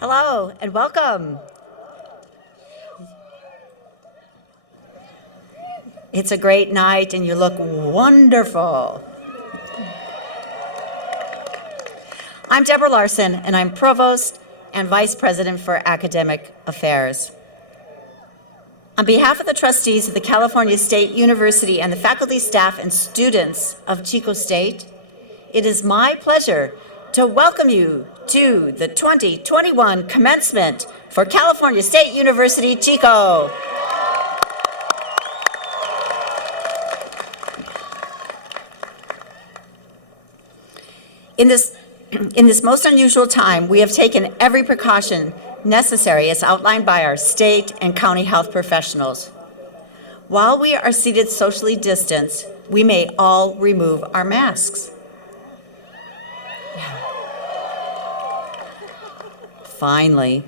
Hello and welcome. It's a great night and you look wonderful. I'm Deborah Larson and I'm Provost and Vice President for Academic Affairs. On behalf of the trustees of the California State University and the faculty, staff, and students of Chico State, it is my pleasure to welcome you to the 2021 commencement for California State University, Chico. In this most unusual time, we have taken every precaution necessary as outlined by our state and county health professionals. While we are seated socially distanced, we may all remove our masks. Finally.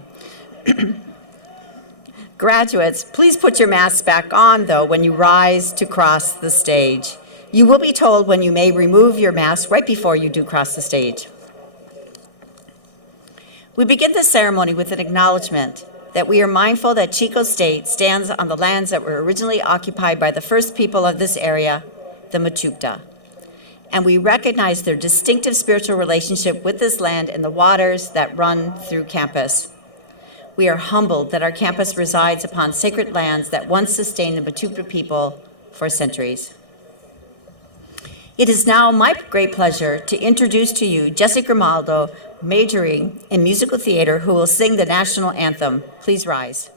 Graduates, please put your masks back on, though, when you rise to cross the stage. You will be told when you may remove your mask right before you do cross the stage. We begin this ceremony with an acknowledgement that we are mindful that Chico State stands on the lands that were originally occupied by the first people of this area, the Mechoopda. And we recognize their distinctive spiritual relationship with this land and the waters that run through campus. We are humbled that our campus resides upon sacred lands that once sustained the Mechoopda people for centuries. It is now my great pleasure to introduce to you Jesse Grimaldo, majoring in musical theater, who will sing the national anthem. Please rise.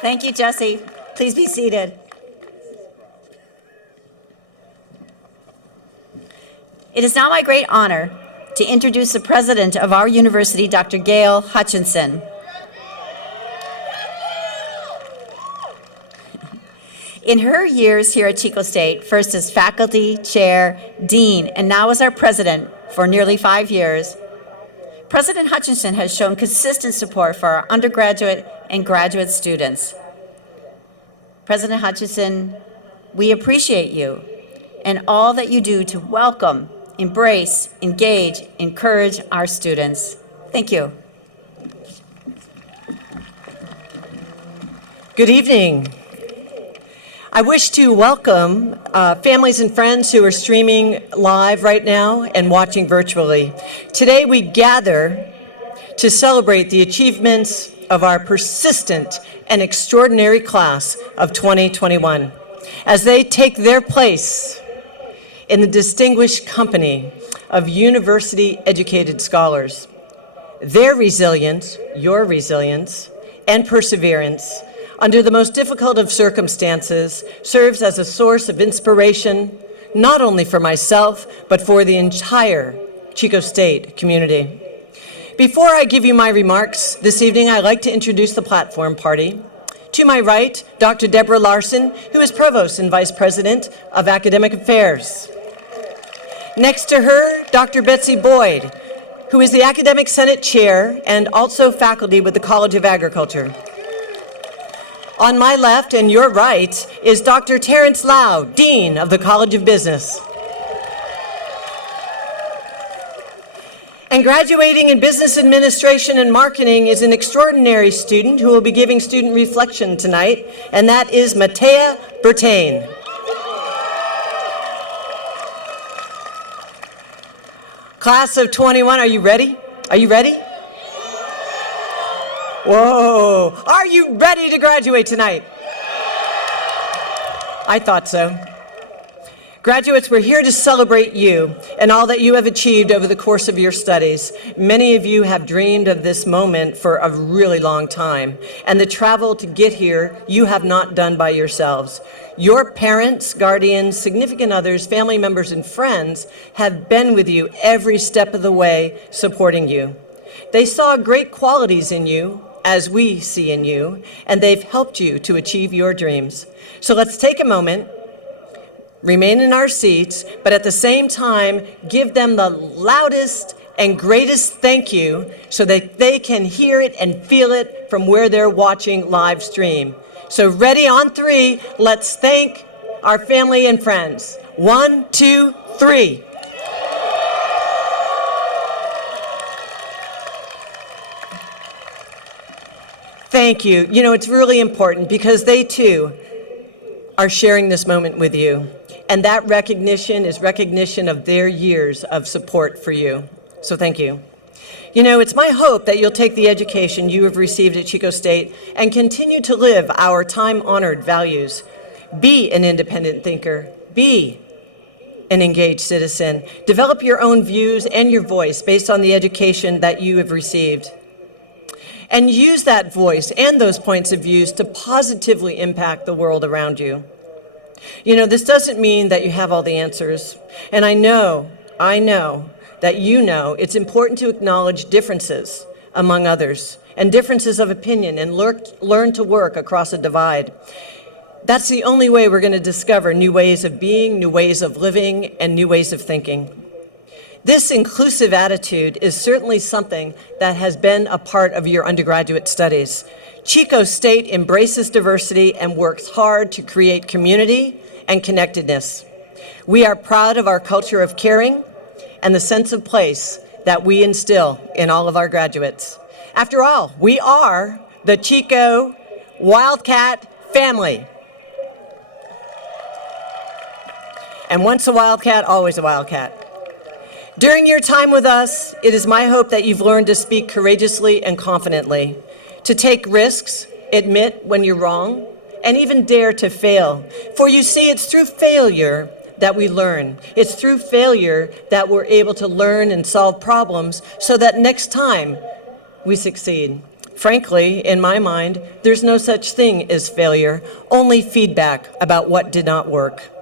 Thank you, Jesse. Please be seated. It is now my great honor to introduce the president of our university, Dr. Gail Hutchinson. In her years here at Chico State, first as faculty, chair, dean, and now as our president for nearly 5 years, President Hutchinson has shown consistent support for our undergraduate and graduate students. President Hutchinson, we appreciate you and all that you do to welcome, embrace, engage, encourage our students. Thank you. Good evening. I wish to welcome families and friends who are streaming live right now and watching virtually. Today we gather to celebrate the achievements of our persistent and extraordinary class of 2021. as they take their place in the distinguished company of university-educated scholars. Their resilience, your resilience, and perseverance under the most difficult of circumstances serves as a source of inspiration, not only for myself, but for the entire Chico State community. Before I give you my remarks this evening, I'd like to introduce the platform party. To my right, Dr. Deborah Larson, who is Provost and Vice President of Academic Affairs. Next to her, Dr. Betsy Boyd, who is the Academic Senate Chair and also faculty with the College of Agriculture. On my left and your right is Dr. Terrence Lau, Dean of the College of Business. And graduating in Business Administration and Marketing is an extraordinary student who will be giving student reflection tonight, and that is Matea Bertain. Class of 21, are you ready? Are you ready? Whoa, are you ready to graduate tonight? I thought so. Graduates, we're here to celebrate you and all that you have achieved over the course of your studies. Many of you have dreamed of this moment for a really long time, and the travel to get here you have not done by yourselves. Your parents, guardians, significant others, family members, and friends have been with you every step of the way, supporting you. They saw great qualities in you, as we see in you, and they've helped you to achieve your dreams. So let's take a moment, remain in our seats, but at the same time, give them the loudest and greatest thank you so that they can hear it and feel it from where they're watching live stream. So ready on 3, let's thank our family and friends. 1, 2, 3. Thank you. You know, it's really important because they too are sharing this moment with you. And that recognition is recognition of their years of support for you. So thank you. You know, it's my hope that you'll take the education you have received at Chico State and continue to live our time-honored values. Be an independent thinker. Be an engaged citizen. Develop your own views and your voice based on the education that you have received. And use that voice and those points of views to positively impact the world around you. You know, this doesn't mean that you have all the answers. And I know that you know it's important to acknowledge differences among others and differences of opinion and learn to work across a divide. That's the only way we're going to discover new ways of being, new ways of living, and new ways of thinking. This inclusive attitude is certainly something that has been a part of your undergraduate studies. Chico State embraces diversity and works hard to create community and connectedness. We are proud of our culture of caring and the sense of place that we instill in all of our graduates. After all, we are the Chico Wildcat family. And once a Wildcat, always a Wildcat. During your time with us, it is my hope that you've learned to speak courageously and confidently, to take risks, admit when you're wrong, and even dare to fail. For you see, it's through failure that we learn. It's through failure that we're able to learn and solve problems so that next time we succeed. Frankly, in my mind, there's no such thing as failure, only feedback about what did not work.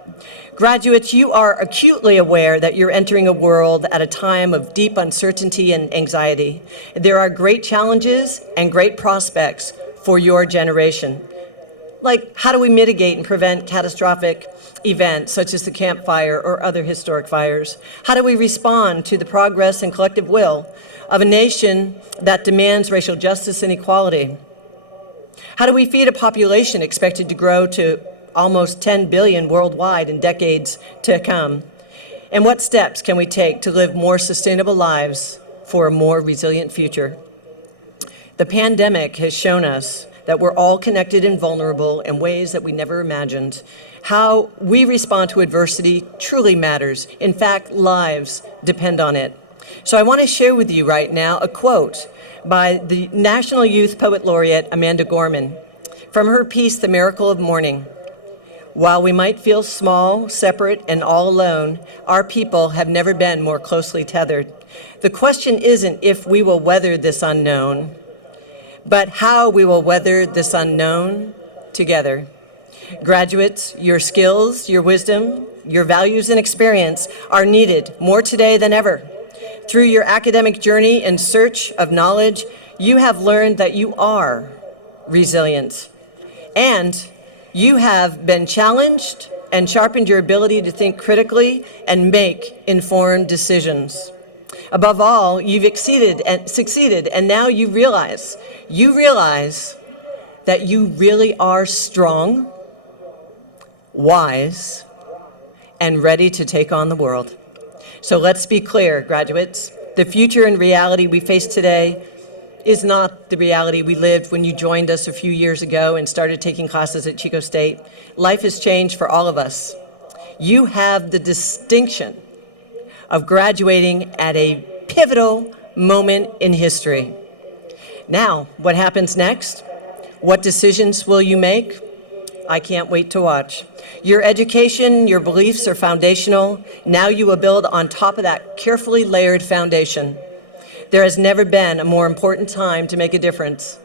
Graduates, you are acutely aware that you're entering a world at a time of deep uncertainty and anxiety. There are great challenges and great prospects for your generation. Like, how do we mitigate and prevent catastrophic events such as the Camp Fire or other historic fires? How do we respond to the progress and collective will of a nation that demands racial justice and equality? How do we feed a population expected to grow to almost 10 billion worldwide in decades to come? And what steps can we take to live more sustainable lives for a more resilient future? The pandemic has shown us that we're all connected and vulnerable in ways that we never imagined. How we respond to adversity truly matters. In fact, lives depend on it. So I want to share with you right now a quote by the National Youth Poet Laureate Amanda Gorman from her piece, The Miracle of Morning. While we might feel small, separate, and all alone, our people have never been more closely tethered. The question isn't if we will weather this unknown, but how we will weather this unknown together. Graduates, your skills, your wisdom, your values and experience are needed more today than ever. Through your academic journey in search of knowledge, you have learned that you are resilient, and you have been challenged and sharpened your ability to think critically and make informed decisions. Above all, you've succeeded, and now you realize that you really are strong, wise, and ready to take on the world. So let's be clear, graduates. The future and reality we face today is not the reality we lived when you joined us a few years ago and started taking classes at Chico State. Life has changed for all of us. You have the distinction of graduating at a pivotal moment in history. Now, what happens next? What decisions will you make? I can't wait to watch. Your education, your beliefs are foundational. Now you will build on top of that carefully layered foundation. There has never been a more important time to make a difference.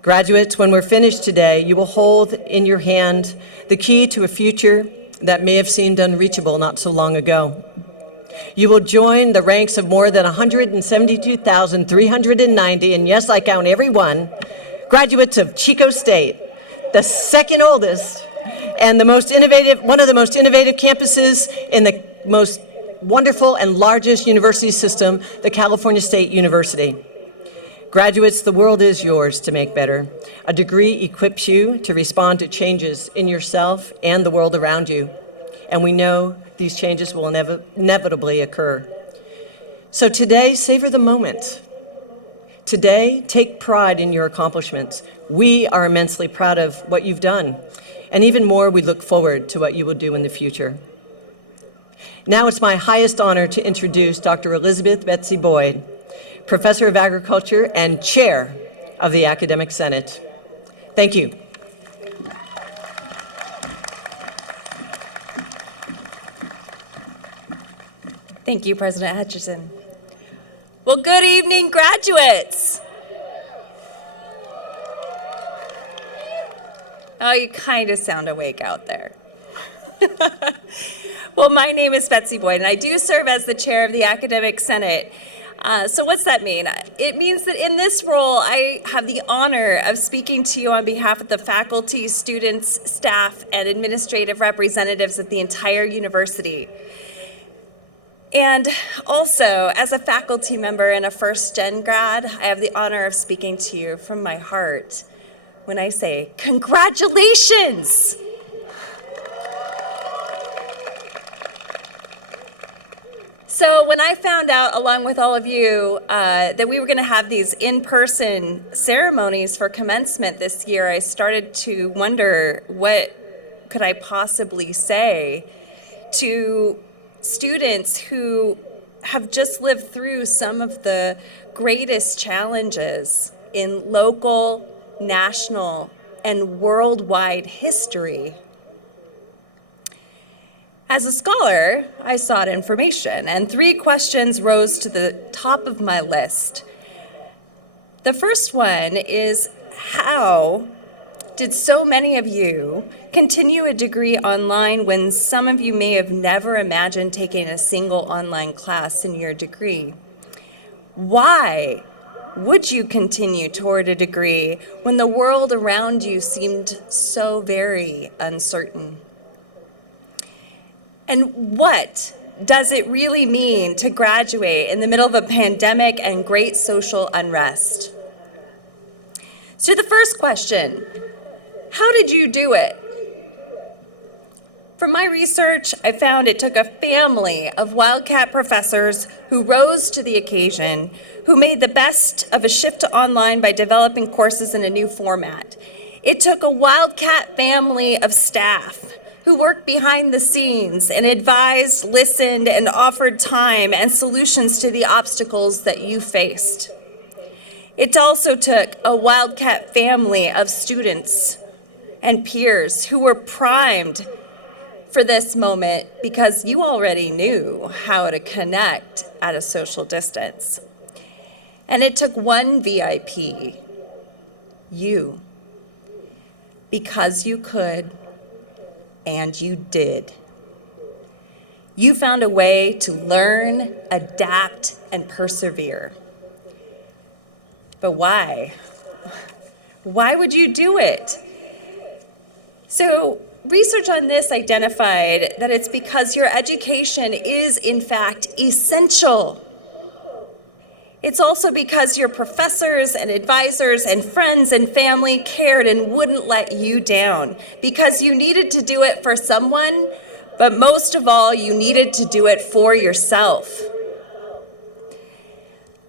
Graduates, when we're finished today, you will hold in your hand the key to a future that may have seemed unreachable not so long ago. You will join the ranks of more than 172,390, and yes, I count every one, graduates of Chico State, the second oldest and one of the most innovative campuses in the most wonderful and largest university system, the California State University. Graduates, the world is yours to make better. A degree equips you to respond to changes in yourself and the world around you. And we know these changes will inevitably occur. So today, savor the moment. Today, take pride in your accomplishments. We are immensely proud of what you've done. And even more, we look forward to what you will do in the future. Now it's my highest honor to introduce Dr. Elizabeth Betsy Boyd, Professor of Agriculture and Chair of the Academic Senate. Thank you. Thank you, President Hutchison. Well, good evening, graduates. Oh, you kind of sound awake out there. Well, my name is Betsy Boyd, and I do serve as the chair of the Academic Senate. So what's that mean? It means that in this role, I have the honor of speaking to you on behalf of the faculty, students, staff, and administrative representatives of the entire university. And also, as a faculty member and a first-gen grad, I have the honor of speaking to you from my heart when I say, congratulations! So when I found out, along with all of you, that we were going to have these in-person ceremonies for commencement this year, I started to wonder, what could I possibly say to students who have just lived through some of the greatest challenges in local, national, and worldwide history. As a scholar, I sought information, and 3 questions rose to the top of my list. The first one is, how did so many of you continue a degree online when some of you may have never imagined taking a single online class in your degree? Why would you continue toward a degree when the world around you seemed so very uncertain? And what does it really mean to graduate in the middle of a pandemic and great social unrest? So the first question, how did you do it? From my research, I found it took a family of Wildcat professors who rose to the occasion, who made the best of a shift to online by developing courses in a new format. It took a Wildcat family of staff who worked behind the scenes and advised, listened, and offered time and solutions to the obstacles that you faced. It also took a Wildcat family of students and peers who were primed for this moment because you already knew how to connect at a social distance. And it took one VIP, you, because you could, and you did. You found a way to learn, adapt, and persevere. But why? Why would you do it? So, research on this identified that it's because your education is, in fact, essential. It's also because your professors and advisors and friends and family cared and wouldn't let you down, because you needed to do it for someone, but most of all, you needed to do it for yourself.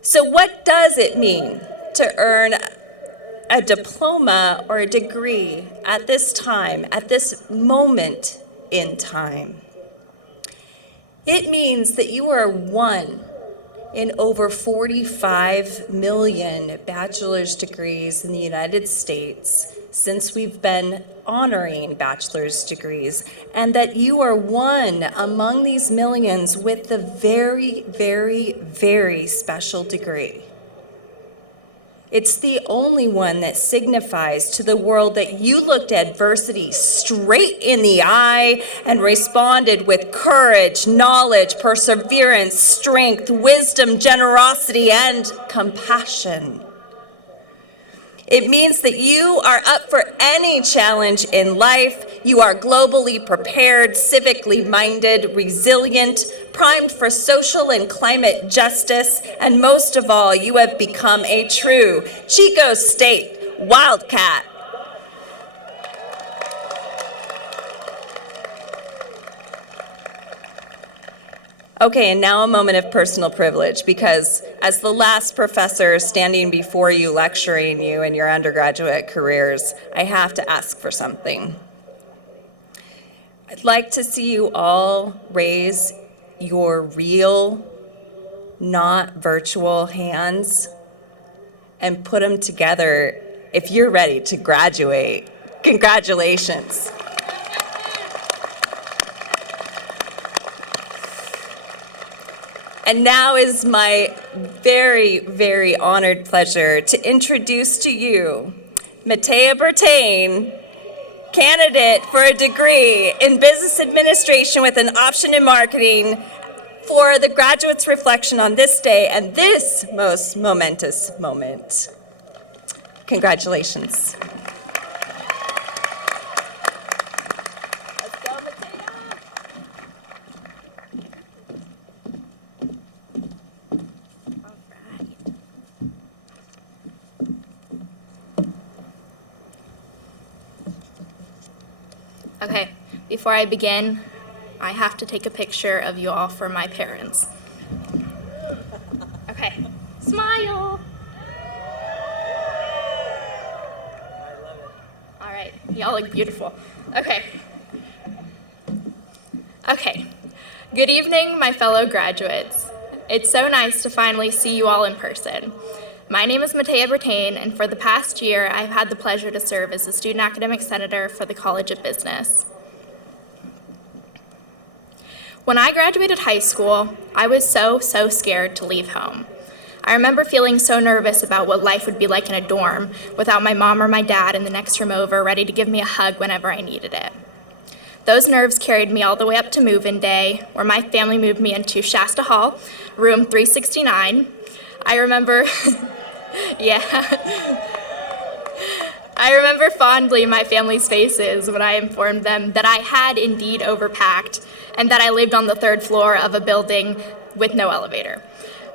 So what does it mean to earn a diploma or a degree at this time, at this moment in time? It means that you are one in over 45 million bachelor's degrees in the United States since we've been honoring bachelor's degrees, and that you are one among these millions with the very, very, very special degree. It's the only one that signifies to the world that you looked adversity straight in the eye and responded with courage, knowledge, perseverance, strength, wisdom, generosity, and compassion. It means that you are up for any challenge in life. You are globally prepared, civically minded, resilient, primed for social and climate justice, and most of all, you have become a true Chico State Wildcat. Okay, and now a moment of personal privilege, because as the last professor standing before you lecturing you in your undergraduate careers, I have to ask for something. I'd like to see you all raise your real, not virtual hands and put them together if you're ready to graduate. Congratulations. And now is my very, very honored pleasure to introduce to you Mae Bertain, candidate for a degree in business administration with an option in marketing, for the graduates' reflection on this day and this most momentous moment. Congratulations. Okay, before I begin, I have to take a picture of you all for my parents. Okay, smile. All right, y'all look beautiful. Okay. Good evening, my fellow graduates. It's so nice to finally see you all in person. My name is Mae Bertain, and for the past year, I've had the pleasure to serve as the Student Academic Senator for the College of Business. When I graduated high school, I was so scared to leave home. I remember feeling so nervous about what life would be like in a dorm without my mom or my dad in the next room over ready to give me a hug whenever I needed it. Those nerves carried me all the way up to move-in day, where my family moved me into Shasta Hall, room 369. I remember I remember fondly my family's faces when I informed them that I had indeed overpacked and that I lived on the third floor of a building with no elevator.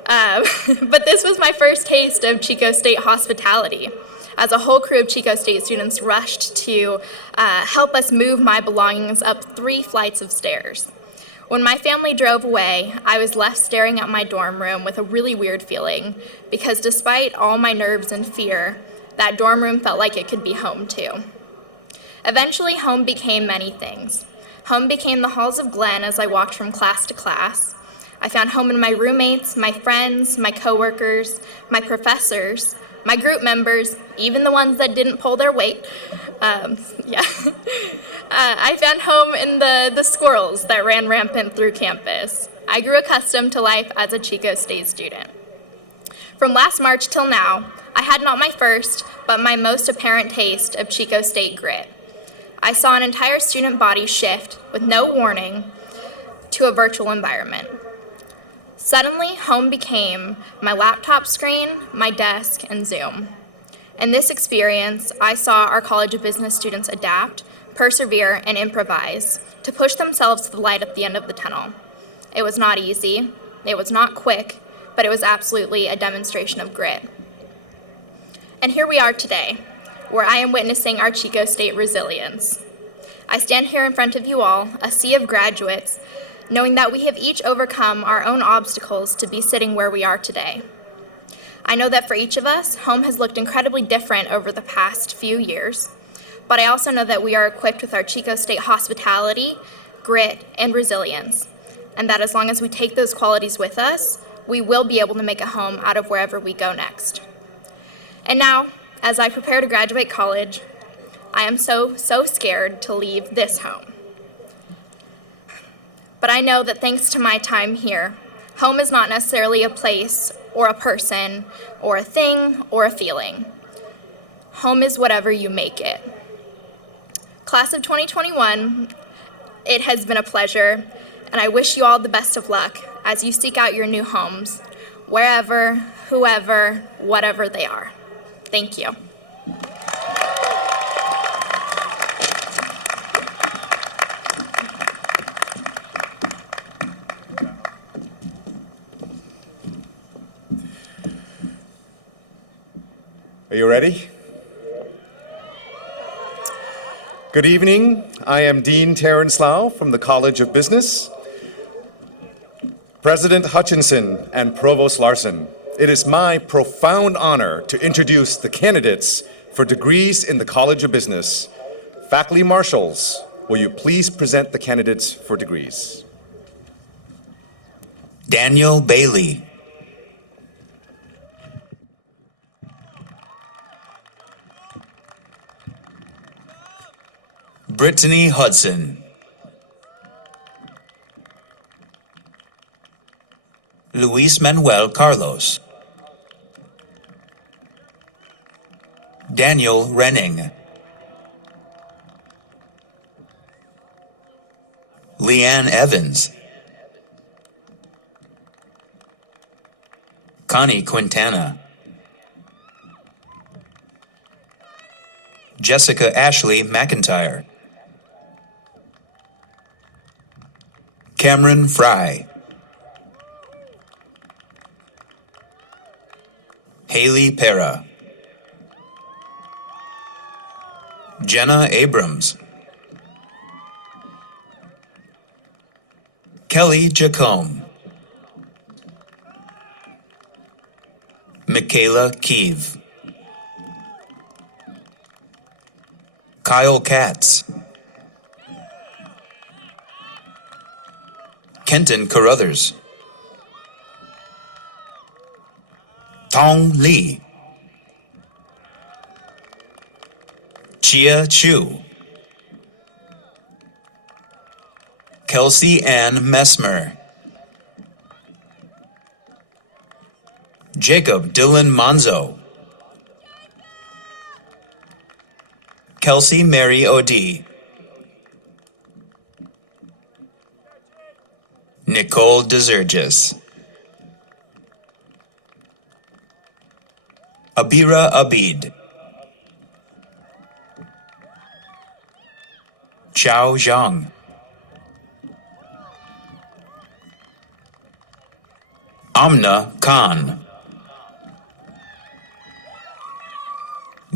But this was my first taste of Chico State hospitality, as a whole crew of Chico State students rushed to help us move my belongings up 3 flights of stairs. When my family drove away, I was left staring at my dorm room with a really weird feeling, because despite all my nerves and fear, that dorm room felt like it could be home too. Eventually, home became many things. Home became the halls of Glen as I walked from class to class. I found home in my roommates, my friends, my coworkers, my professors, My group members, even the ones that didn't pull their weight, I found home in the squirrels that ran rampant through campus. I grew accustomed to life as a Chico State student. From last March till now, I had not my first, but my most apparent taste of Chico State grit. I saw an entire student body shift with no warning to a virtual environment. Suddenly, home became my laptop screen, my desk, and Zoom. In this experience, I saw our College of Business students adapt, persevere, and improvise to push themselves to the light at the end of the tunnel. It was not easy, it was not quick, but it was absolutely a demonstration of grit. And here we are today, where I am witnessing our Chico State resilience. I stand here in front of you all, a sea of graduates, knowing that we have each overcome our own obstacles to be sitting where we are today. I know that for each of us, home has looked incredibly different over the past few years, but I also know that we are equipped with our Chico State hospitality, grit, and resilience, and that as long as we take those qualities with us, we will be able to make a home out of wherever we go next. And now, as I prepare to graduate college, I am so scared to leave this home. But I know that thanks to my time here, home is not necessarily a place or a person or a thing or a feeling. Home is whatever you make it. Class of 2021, it has been a pleasure, and I wish you all the best of luck as you seek out your new homes, wherever, whoever, whatever they are. Thank you. Are you ready? Good evening. I am Dean Terrence Lau from the College of Business. President Hutchinson and Provost Larson, it is my profound honor to introduce the candidates for degrees in the College of Business. Faculty marshals, will you please present the candidates for degrees? Daniel Bailey. Brittany Hudson. Luis Manuel Carlos. Daniel Renning. Leanne Evans. Connie Quintana. Jessica Ashley McIntyre. Cameron Fry. Haley Pera. Jenna Abrams. Kelly Jacome. Michaela Keeve. Kyle Katz. Kenton Carruthers. Tong Lee. Chia Chu. Kelsey Ann Messmer. Jacob Dylan Monzo. Kelsey Mary O'D. Nicole Desergis. Abira Abid. Chao Zhang. Amna Khan.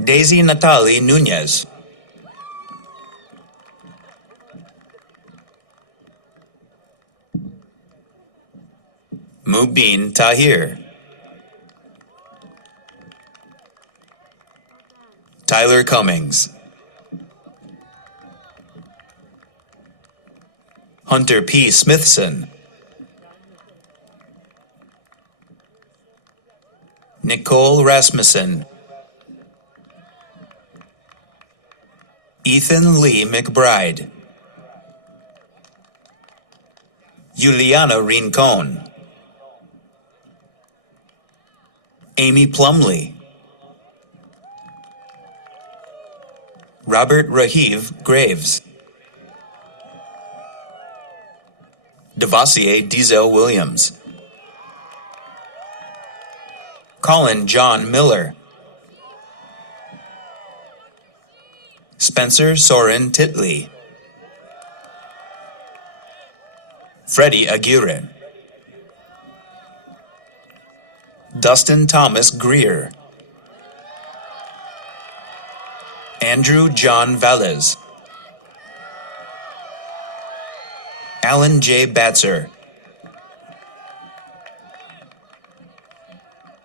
Daisy Natalie Nunez. Mubin Tahir. Tyler Cummings. Hunter P. Smithson. Nicole Rasmussen. Ethan Lee Mcbride, Yuliana Rincon, Amy Plumley, Robert Rahiv Graves, Devasier Diesel Williams, Collin John Miller, Spencer Soren Titley, Freddy Aguirre, Dustin Thomas Greer, Andrew John Valles, Alan J. Batzer,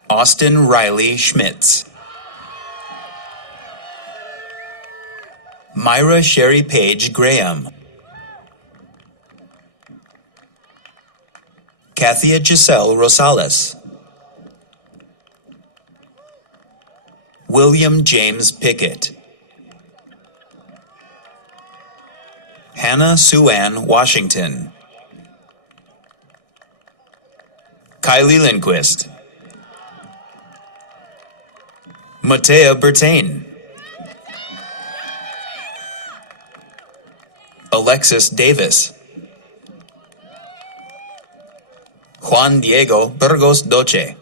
Austin Riley Schmitz, Myra Sherry Paige Graham, Kathia Giselle Rosales, William James Pickett, Hannah SueAnne Washington, Kylie Lindquist, Matea Bertain, Alexis Davis, Juan Diego Burgos Doce,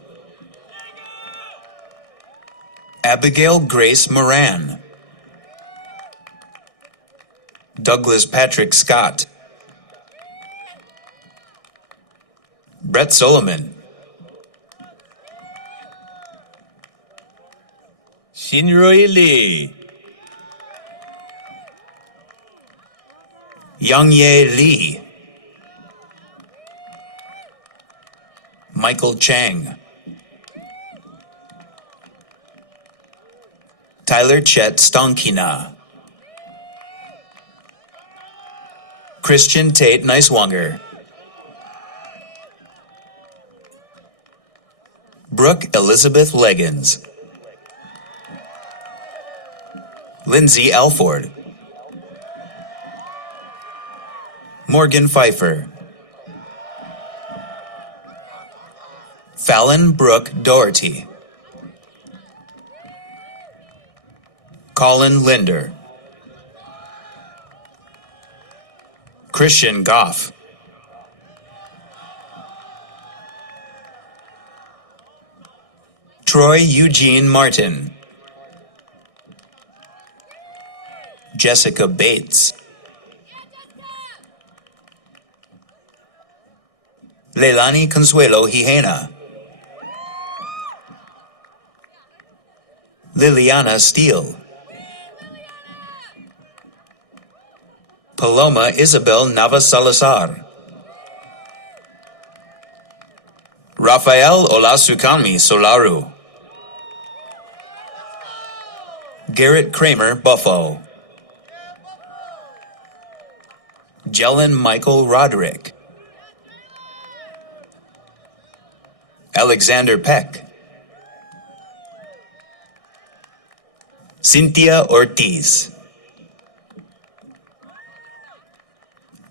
Abigail Grace Moran, Douglas Patrick Scott, Brett Solomon, Shinroi Lee, Youngye Lee, Michael Chang, Tyler Chet Stonkina, Christian Tate Neiswanger, Brooke Elizabeth Legins, Lindsay Alford, Morgan Pfeiffer, Fallon Brooke Dougherty, Collin Linder, Christian Goff, Troy Eugene Martin, Jessica Bates, Leilani Consuelo Hijena, Lilliana Steele, Paloma Isabel Navas Salazar, Rafael Olasukami Solaru, Garrett Kramer Buffo, Jelen Michael Roderick, Alexander Peck, Cynthia Ortiz,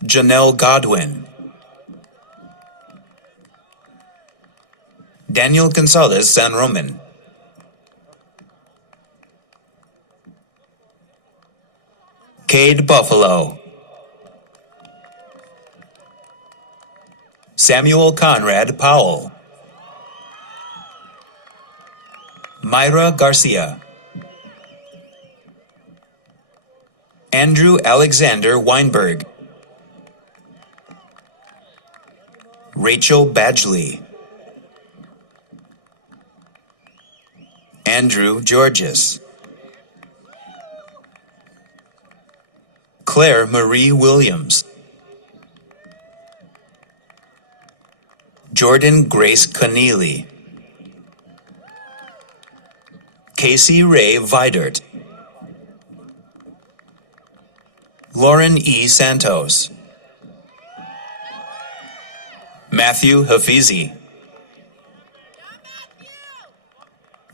Janelle Godwin, Daniel Gonzalez San Roman, Cade Buffalo, Samuel Conrad Powell, Myra Garcia, Andrew Alexander Weinberg, Rachael Badgley, Andrew Georges, Claire Marie Williams, Jordan Grace Connealy, Casey Ray Vidert, Lauren E. Santos, Matthew Hafizi,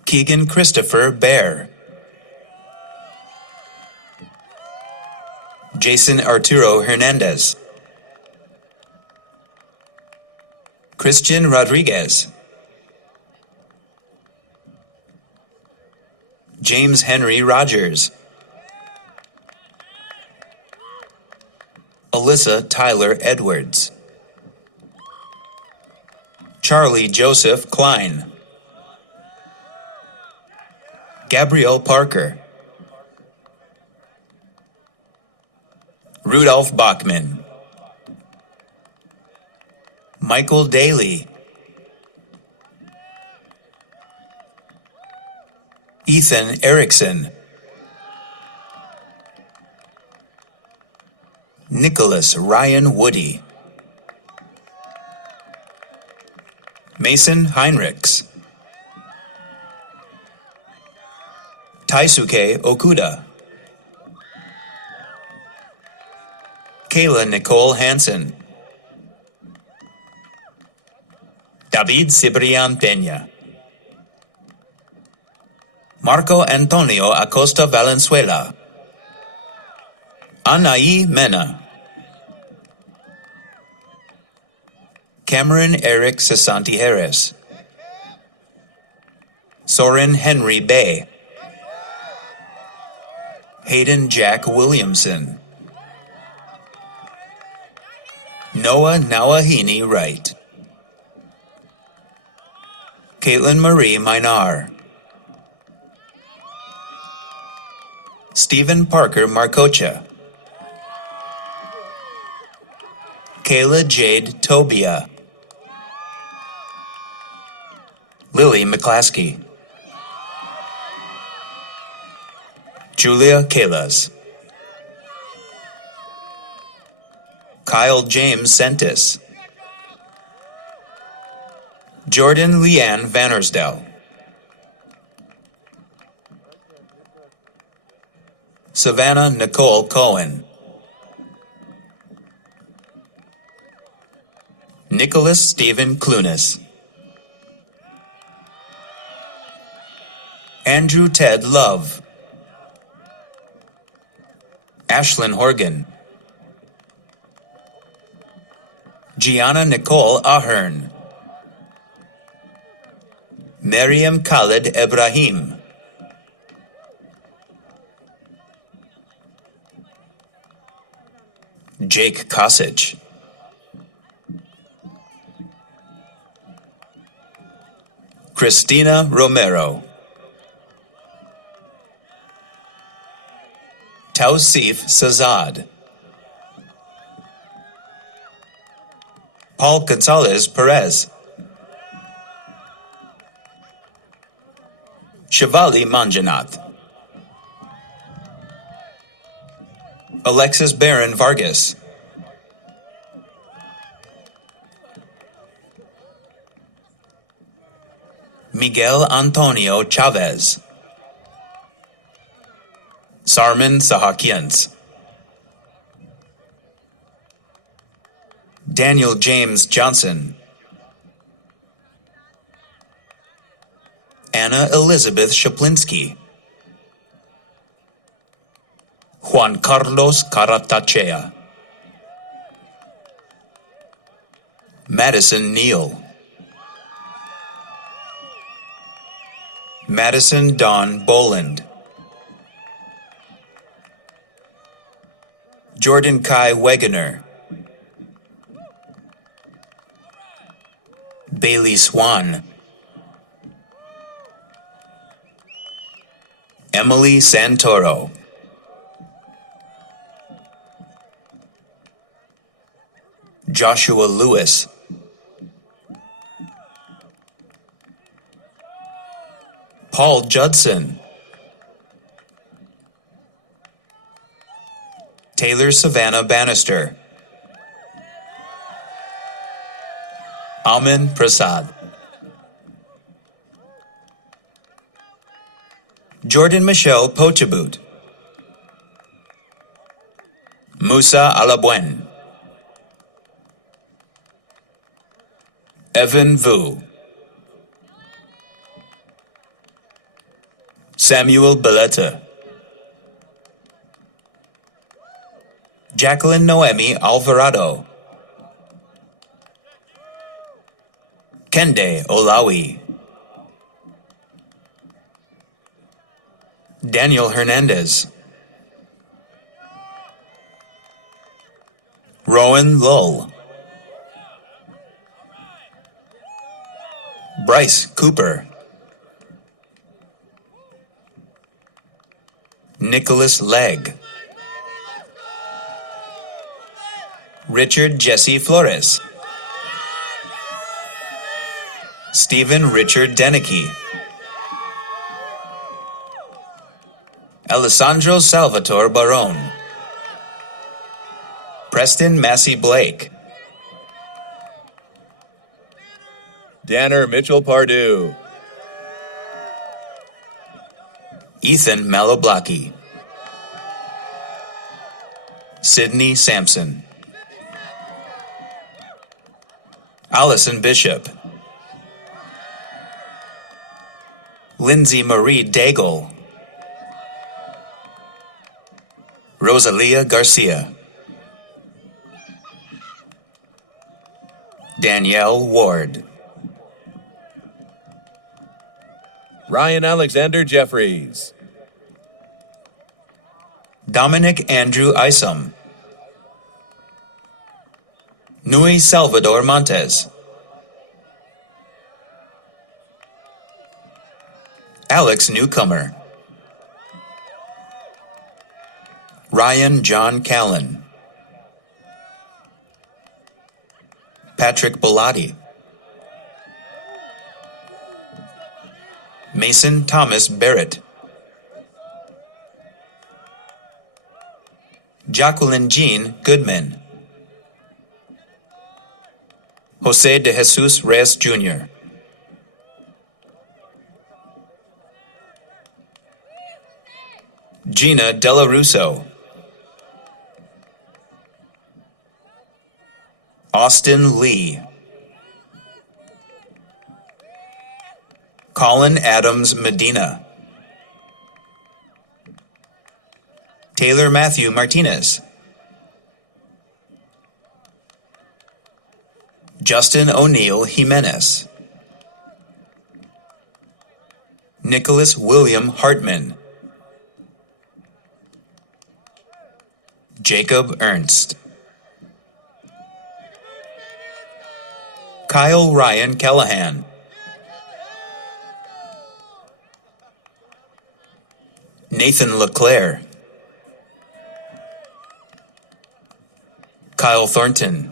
Keegan Christopher Bear, Jason Arturo Hernandez, Christian Rodriguez, James Henry Rogers, Alyssa Tyler Edwards, Charlie Joseph Klein, Gabrielle Parker, Rudolph Bachman, Michael Daly, Ethan Erickson, Nicholas Ryan Woody, Mason Heinrichs, Taisuke Okuda, Kayla Nicole Hansen, David Ciprian Peña, Marco Antonio Acosta Valenzuela, Anaí Mena, Cameron Eric Sasanti Harris, Soren Henry Bay, Hayden Jack Williamson, Noah Nawahini Wright, Caitlin Marie Minar, Stephen Parker Marcocha, Kayla Jade Tobia, Lily McClaskey, Julia Kalez, Kyle James Sentis, Jordan Leanne Vannersdale, Savannah Nicole Cohen, Nicholas Stephen Clunas, Andrew Ted Love, Ashlyn Horgan, Gianna Nicole Ahern, Miriam Khaled Ibrahim, Jake Kosich, Christina Romero, Tausif Sazad, Paul Gonzalez Perez, Shivali Manjanath, Alexis Barron Vargas, Miguel Antonio Chavez, Sarman Sahakians, Daniel James Johnson, Anna Elizabeth Shaplinsky, Juan Carlos Caratachea, Madison Neal, Madison Dawn Boland, Jordan Kai Wegener, Bailey Swan, Emily Santoro, Joshua Lewis, Paul Judson, Taylor Savannah Bannister, Amin Prasad, Jordan Michelle Pochabut, Musa Alabuen, Evan Vu, Samuel Belletta, Jacqueline Noemi Alvarado, Kende Olawi, Daniel Hernandez, Rowan Lull, Bryce Cooper, Nicholas Legg, Richard Jesse Flores, Stephen Richard Denicky, Alessandro Salvatore Barone, Preston Massey Blake, Danner Mitchell Pardue, Ethan Maloblaki, Sydney Sampson, Allison Bishop, Lindsay Marie Daigle, Rosalia Garcia, Danielle Ward, Ryan Alexander Jeffries, Dominic Andrew Isom, Nui Salvador Montes, Alex Newcomer, Ryan John Callan, Patrick Bellotti, Mason Thomas Barrett, Jacqueline Jean Goodman, Jose de Jesus Reyes Jr., Gina Della Russo, Austin Lee, Collin Adams Medina, Taylor Matthew Martinez, Justin O'Neill Jimenez, Nicholas William Hartman, Jacob Ernst, Kyle Ryan Callahan, Nathan LeClaire, Kyle Thornton,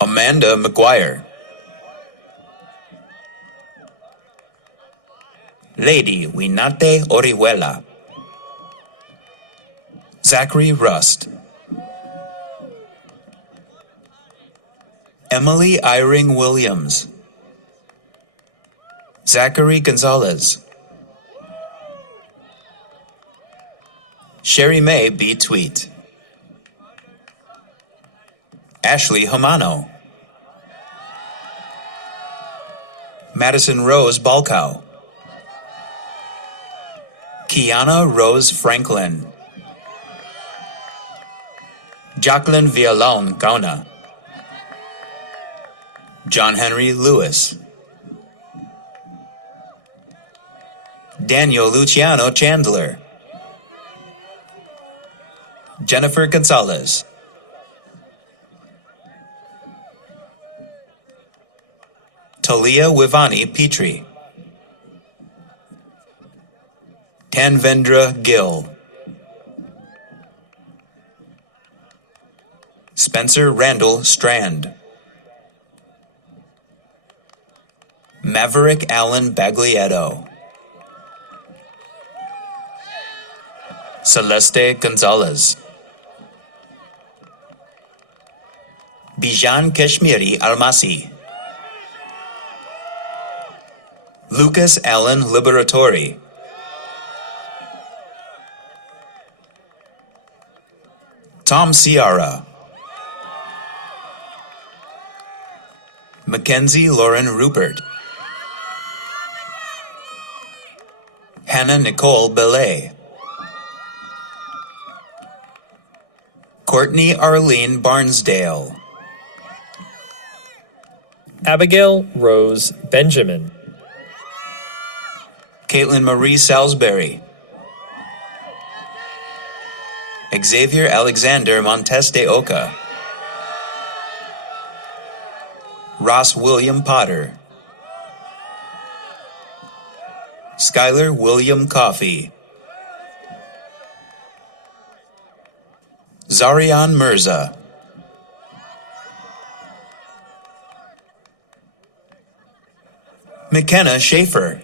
Amanda McGuire, Lady Winate Orihuela, Zachary Rust, Emily Iring Williams, Zachary Gonzalez, Sheri Mae B. Tweet, Ashley Hamano, Madison Rose Balcow, Kiana Rose Franklin, Jacqueline Villalon Gauna, John Henry Lewis, Daniel Luciano Chandler, Jennifer Gonzalez, Talia Wivani Petrie, Tanvendra Gill, Spencer Randall Strand, Maverick Allen Baglietto, Celeste Gonzalez, Bijan Kashmiri Almasi, Lucas Allen Liberatori, Tom Ciara, Mackenzie Lauren Rupert, Hannah Nicole Belay. Courtney Arlene Barnsdale. Abigail Rose Benjamin. Caitlin Marie Salisbury. Xavier Alexander Montes de Oca. Ross William Potter. Skylar William Coffey. Zarian Mirza. McKenna Schaefer.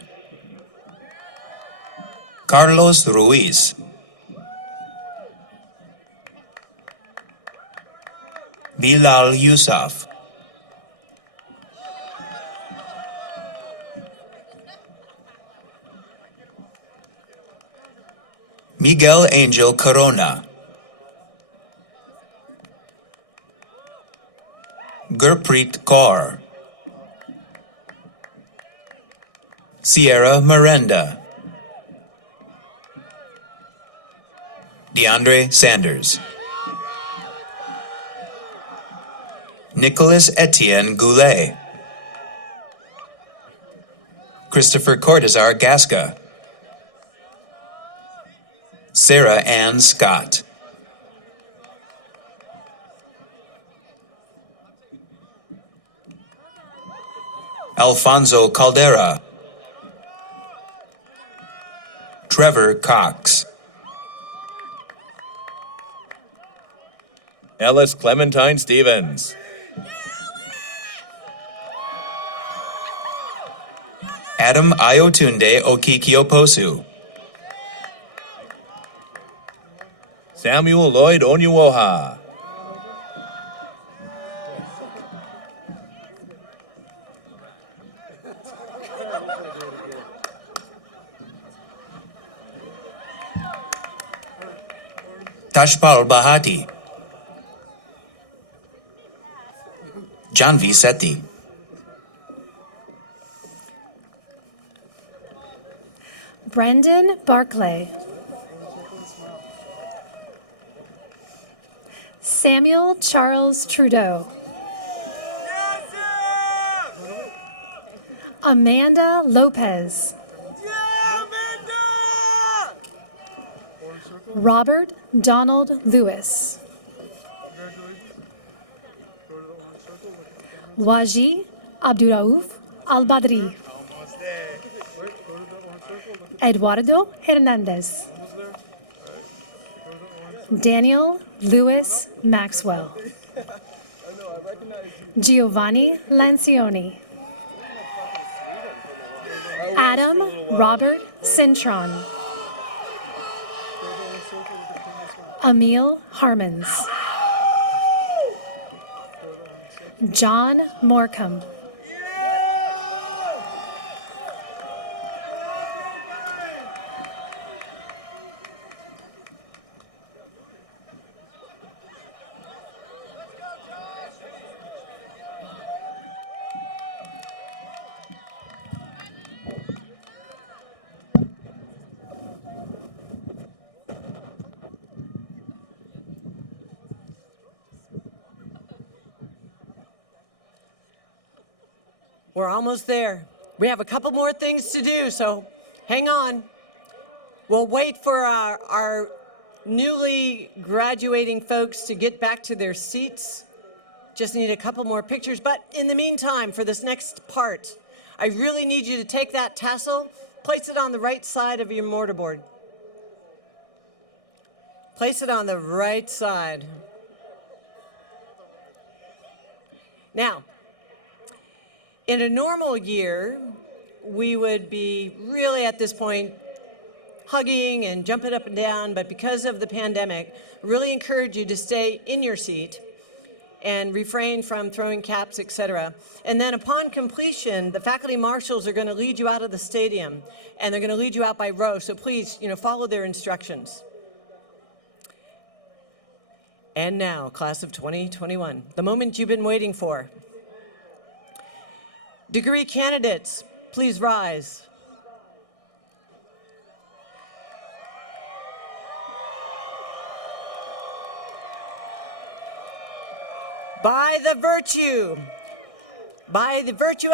Carlos Ruiz. Bilal Yusuf. Miguel Angel Corona. Gurpreet Kaur. Ciara Merenda. DeAndre Sanders. Nicholas Etienne Goulet. Christopher Cortazar Gasca. Sarah Ann Scott. Alfonso Caldera. Trevor Cox. Ellis Clementine Stevens. Adam Ayotunde Okikioposu. Samuel Lloyd Onyuoha. Tashpal Bahati. Janvi Sethi. Brendan Barclay. Samuel Charles Trudeau. Amanda Lopez. Robert Donald Lewis. Waji Abduraouf Al-Badri. Eduardo Hernandez. Daniel Lewis Maxwell. Giovanni Lancioni. Adam Robert Cintron. Emil Harmons. John Morecambe. We're almost there. We have a couple more things to do, so hang on. We'll wait for our newly graduating folks to get back to their seats. Just need a couple more pictures. But in the meantime, for this next part, I really need you to take that tassel, place it on the right side of your mortarboard. Place it on the right side. Now, in a normal year, we would be really at this point hugging and jumping up and down, but because of the pandemic, I really encourage you to stay in your seat and refrain from throwing caps, etc. And then upon completion, the faculty marshals are going to lead you out of the stadium, and they're going to lead you out by row, so please, follow their instructions. And now, class of 2021, the moment you've been waiting for. Degree candidates, please rise. By the virtue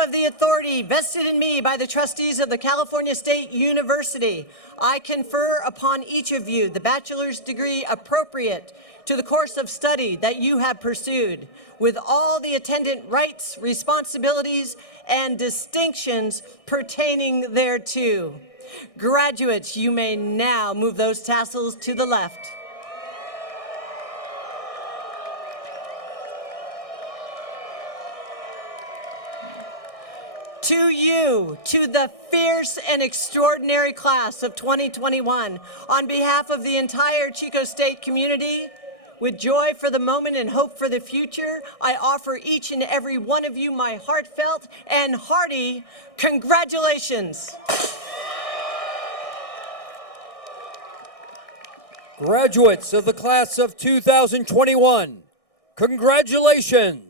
of the authority vested in me by the trustees of the California State University, I confer upon each of you the bachelor's degree appropriate to the course of study that you have pursued, with all the attendant rights, responsibilities, and distinctions pertaining thereto. Graduates, you may now move those tassels to the left. To you, to the fierce and extraordinary class of 2021, on behalf of the entire Chico State community, with joy for the moment and hope for the future, I offer each and every one of you my heartfelt and hearty congratulations. Graduates of the class of 2021, congratulations!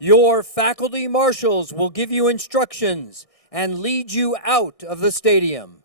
Your faculty marshals will give you instructions and lead you out of the stadium.